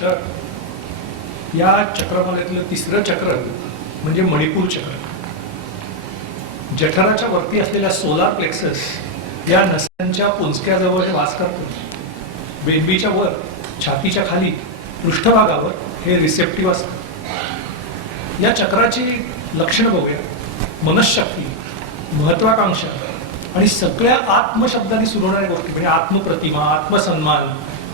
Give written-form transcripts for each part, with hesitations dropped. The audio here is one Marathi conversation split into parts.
तर या चक्रमालेतलं तिसरं चक्र म्हणजे मणिपूर चक्र. जठराच्या वरती असलेल्या सोलार प्लेक्सस या नसांच्या पुंजक्याजवळ हे वास करतं. बेंबीच्या वर छातीच्या खाली पृष्ठभागावर हे रिसेप्टिव्ह असतं. या चक्राची लक्षणं बघूया. मनशक्ती, महत्वाकांक्षा आणि सगळ्या आत्मशब्दांनी सुरू होणाऱ्या गोष्टी म्हणजे आत्मप्रतिमा, आत्मसन्मान,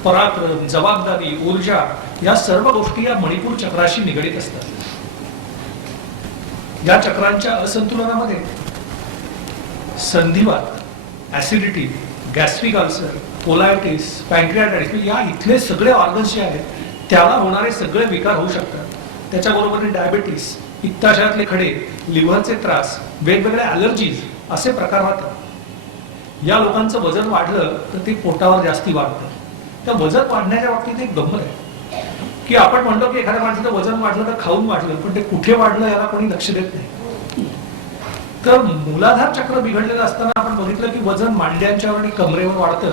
पराक्रम, जबाबदारी, ऊर्जा या सर्व गोष्टी या मणिपूर चक्राशी निगडीत असतात. या चक्रांच्या असंतुलनामध्ये संधिवात, ऍसिडिटी, गॅस्ट्रिक अल्सर, कोलायटिस, पॅन्क्रियाटायटिस या इथले सगळे ऑर्गन्स जे आहेत त्याला होणारे सगळे विकार होऊ शकतात. त्याच्याबरोबर डायबिटीस, पित्ताशयातले खडे, लिव्हरचे त्रास, वेगवेगळ्या ॲलर्जीज असे प्रकार होतात. या लोकांचं वजन वाढलं तर ते पोटावर जास्ती वाढतं. त्या वजन वाढण्याच्या बाबतीत एक गंमत आहे की आपण म्हणतो की एखाद्या माणसाचं वजन वाढलं तर खाऊन वाढलं, पण ते कुठे वाढलं याला कोणी लक्ष देत नाही. तर मूलाधार चक्र बिघडलेलं असताना आपण बघितलं की वजन मांड्यांच्यावर आणि कमरेवर वाढतं.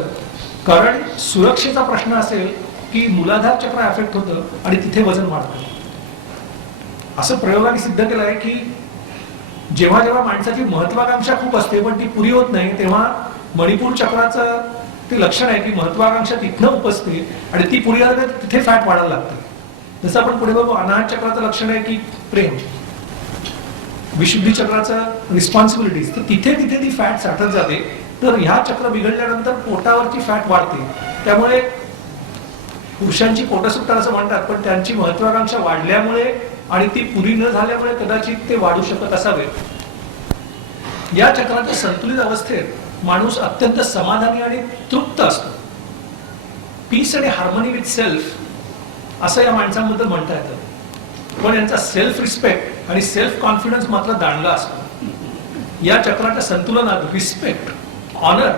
कारण सुरक्षेचा प्रश्न असेल की मूलाधार चक्र अफेक्ट होतं आणि तिथे वजन वाढतं. असं प्रयोगाने सिद्ध केलं आहे की जेव्हा जेव्हा माणसाची महत्वाकांक्षा खूप असते पण ती पुरी होत नाही, तेव्हा मणिपूर चक्राचं ते लक्षण आहे की महत्वाकांक्षा तिथनं उपसते आणि ती पुरी झाली तर तिथे फॅट वाढायला लागतं. जसं आपण पुढे बघू, अनाहत चक्राचं लक्षण आहे की प्रेम, विशुद्धी चक्राचं रिस्पॉन्सिबिलिटीज, तर तिथे तिथे ती फॅट साठत जाते. तर ह्या चक्र बिघडल्यानंतर पोटावरची फॅट वाढते. त्यामुळे पुरुषांची पोटं सुटतात असं म्हणतात, पण त्यांची महत्वाकांक्षा वाढल्यामुळे आणि ती पुरी न झाल्यामुळे कदाचित ते वाढू शकत असावे. या चक्राच्या संतुलित अवस्थेत माणूस अत्यंत समाधानी आणि तृप्त असतो. पीस आणि हार्मनी विथ सेल्फ असं या माणसांबद्दल म्हणता येतं. पण यांचा सेल्फ रिस्पेक्ट आणि सेल्फ कॉन्फिडन्स मात्र दांडगा असतो. या चक्राच्या संतुलनात रिस्पेक्ट, ऑनर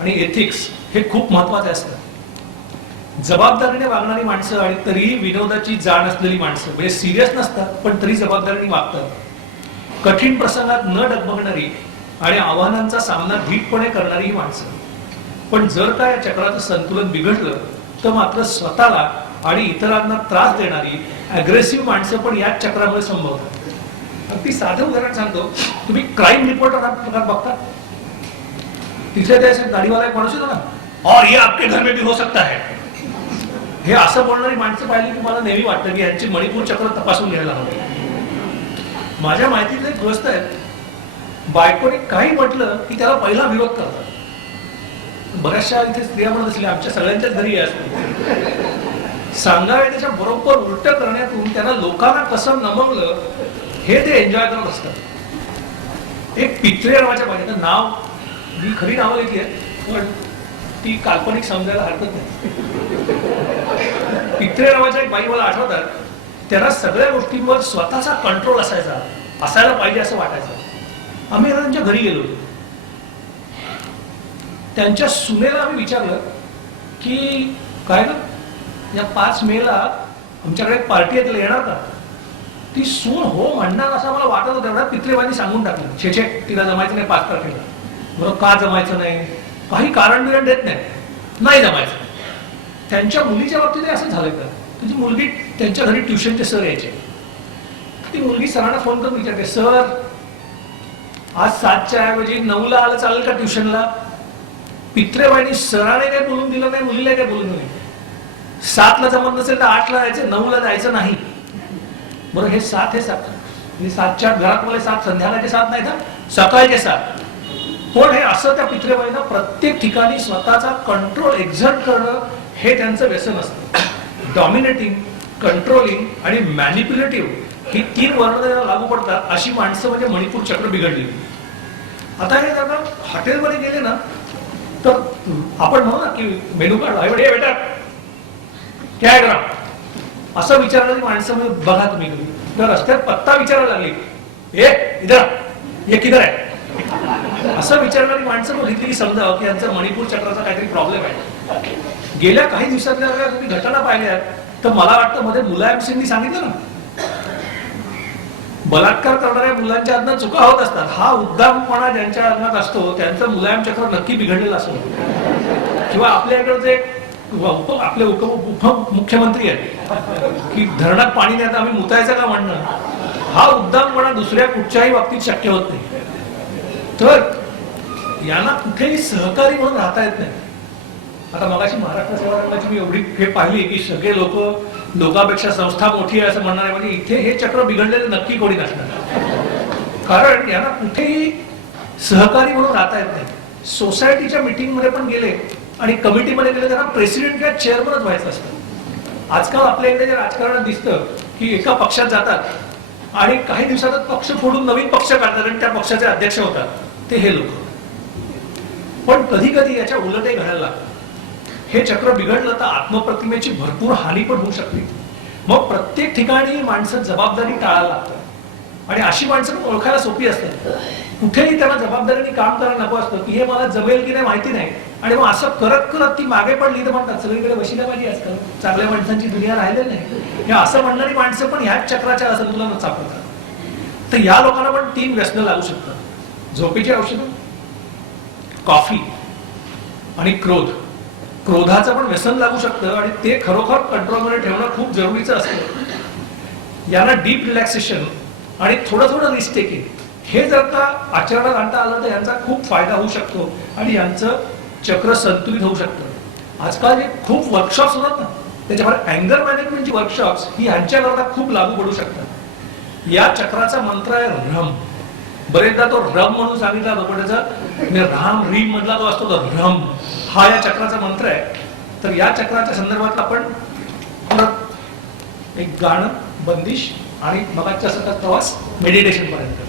आणि एथिक्स हे खूप महत्वाचे असतात. जबाबदारीने वागणारी माणसं आणि तरीही विनोदाची जाण असलेली माणसं म्हणजे सिरियस नसतात पण तरी जबाबदारीने वागतात. कठीण प्रसंगात न डगमगणारी आणि आव्हानांचा सामना धीटपणे करणारी ही माणसं. पण जर का या चक्राचं संतुलन बिघडलं तर मात्र स्वतःला आणि इतरांना त्रास देणारी अग्रेसिव्ह माणसं पण याच चक्रामुळे संभवतात. अगदी साधं उदाहरण सांगतो. तुम्ही क्राईम रिपोर्टर हा प्रकार बघता. तिथे त्या गाडीवाला एक माणूस येतो ना, और ये आपके घर में भी हो सकता है, हे असं बोलणारी माणसं पाहिली की मला नेहमी वाटतं की यांची मणिपूर चक्र तपासून घ्यायला हवं. माझ्या माहितीतले एक ग्रस्त आहेत, बायकोने काही म्हटलं की त्याला पहिला विरोध करतात. बऱ्याचशा इथे स्त्रिया म्हणत असल्या, आमच्या सगळ्यांच्याच घरी असतो, सांगावे त्याच्या बरोबर उलट करण्यातून त्यांना लोकांना कसं नमवलं हे ते एन्जॉय करत असतात. एक पित्रे नावाच्या बाईचं नाव, मी खरी नावं घेतली आहे पण ती काल्पनिक समजायला हरकत नाही. पित्रे नावाच्या एक बाई मला आठवतात. त्यांना सगळ्या गोष्टींवर स्वतःचा कंट्रोल असायला पाहिजे असं वाटायचं. आम्ही त्यांच्या घरी गेलो. त्यांच्या सुनेला आम्ही विचारलं की काय ना, या 5 मेला आमच्याकडे एक पार्टी आहे, त्याला येणार का? ती सून हो म्हणणार असं मला वाटत होतं. तेवढ्या पित्रेबाईंनी सांगून टाकलं, छे तिला जमायचं नाही 5 तारखेला. बरं, का जमायचं नाही? काही कारण बिरण देत नाही जमायचं. त्यांच्या मुलीच्या बाबतीत असं झालं का, तुझी मुलगी त्यांच्या घरी ट्युशनचे सर यायचे. ती मुलगी सरांना फोन करून विचारते, सर आज 7च्या ऐवजी 9ला आलं चालेल का ट्युशनला? पित्रेबाईंनी सराने काही बोलून दिलं नाही, मुलीला काही बोलून नाही. 7ला जमत नसेल तर 8ला जायचं, 9ला जायचं नाही. बरं, हे 7 हे 7 म्हणजे 7च्या घरात मला 7 संध्याकाळचे 7 नाही तर सकाळचे 7. पण हे असं त्या पित्रेबाईंना प्रत्येक ठिकाणी स्वतःचा कंट्रोल एक्झर्ट करणं हे त्यांचं व्यसन असतं. डॉमिनेटिंग, कंट्रोलिंग आणि मॅनिप्युलेटिव्ह ही 3 वर्ण त्यांना लागू पडतात. अशी माणसं म्हणजे मणिपूर चक्र बिघडली. आता हे जर हॉटेलमध्ये गेले ना तर आपण म्हणू ना की मेनू कार्ड बेटा काय करा असं विचारणारी माणसं म्हणजे बघा तुम्ही. तर रस्त्यात पत्ता विचारायला लागली, ए इधर ये किधर आहे असं विचारणारी माणसं बघितली की समजा की यांचा मणिपूर चक्राचा काहीतरी प्रॉब्लेम आहे. गेल्या काही दिवसातल्या तुम्ही घटना पाहिल्या तर मला वाटतं मध्ये मुलायम सिंगनी सांगितलं ना, बलात्कार करणाऱ्या मुलांच्या हातनं चुका होत असतात. हा उद्दामपणा ज्यांच्या अंगात असतो त्यांचं मुलायम चक्र नक्की बिघडलेलं असतो. किंवा आपल्याकडे जे आपले उपमुख्यमंत्री आहेत की धरणात पाणी नाही तर आम्ही मुतायचं का म्हणणं, हा उद्दामपणा दुसऱ्या कुठच्याही बाबतीत शक्य होत नाही. तर यांना कुठेही सहकारी म्हणून राहता येत नाही. आता मगाशी महाराष्ट्र सेवा संघाची मी एवढी हे पाहिली की सगळे लोकांपेक्षा संस्था मोठी आहे असं म्हणणार आहे, म्हणजे इथे हे चक्र बिघडलेलं नक्की कोणी नसणार. कारण यांना कुठेही सहकारी म्हणून राहता येत नाही. सोसायटीच्या मीटिंगमध्ये पण गेले आणि कमिटीमध्ये गेले त्यांना प्रेसिडेंट किंवा चेअरमनच व्हायचं असतं. आजकाल आपल्या इकडे जे राजकारणात दिसतं की एका पक्षात जातात आणि काही दिवसातच पक्ष फोडून नवीन पक्ष काढतात आणि त्या पक्षाचे अध्यक्ष होतात, ते हे लोक. पण कधी कधी याच्या उलटही घडायला लागतं. हे चक्र बिघडलं तर आत्मप्रतिमेची भरपूर हानी पण होऊ शकते. मग प्रत्येक ठिकाणी माणसं जबाबदारी टाळायला लागतात आणि अशी माणसं ओळखायला सोपी असतात. कुठेही त्यांना जबाबदारीने काम करायला नको असतं की हे मला जमेल की नाही माहिती नाही, आणि मग असं करत करत ती मागे पडली तर म्हणतात सगळीकडे वशिला पाहिजे. आजकाल चांगल्या माणसांची दुनिया राहिलेली नाही. हे असं म्हणणारी माणसं पण ह्याच चक्राच्या असंतुलनात सापडतात. तर या लोकांना पण 3 व्यसनं लागू शकतात: झोपेची औषधं, कॉफी आणि क्रोध. क्रोधाचं पण व्यसन लागू शकतं आणि ते खरोखर कंट्रोलमध्ये ठेवणं खूप जरुरीचं असतं. यांना डीप रिलॅक्सेशन आणि थोडं रिस्क टेकिंग हे जर का आचरणात आणता आलं तर यांचा खूप फायदा होऊ शकतो आणि यांचं चक्र संतुलित होऊ शकतं. आजकाल जे खूप वर्कशॉप्स होतात ना, त्याच्यावर अँगर मॅनेजमेंटची वर्कशॉप्स ही यांच्याकरता खूप लागू पडू शकतात. या चक्राचा मंत्र आहे रम. बरेचदा तो रम म्हणून सांगितला जातो, पण त्याचा राम रीम मधला तो असतो तो रम, हा या चक्राचा मंत्र आहे. तर या चक्राच्या संदर्भात आपण परत एक गाणं, बंदिश आणि मगाच्या सतत प्रवास मेडिटेशन पर्यंत.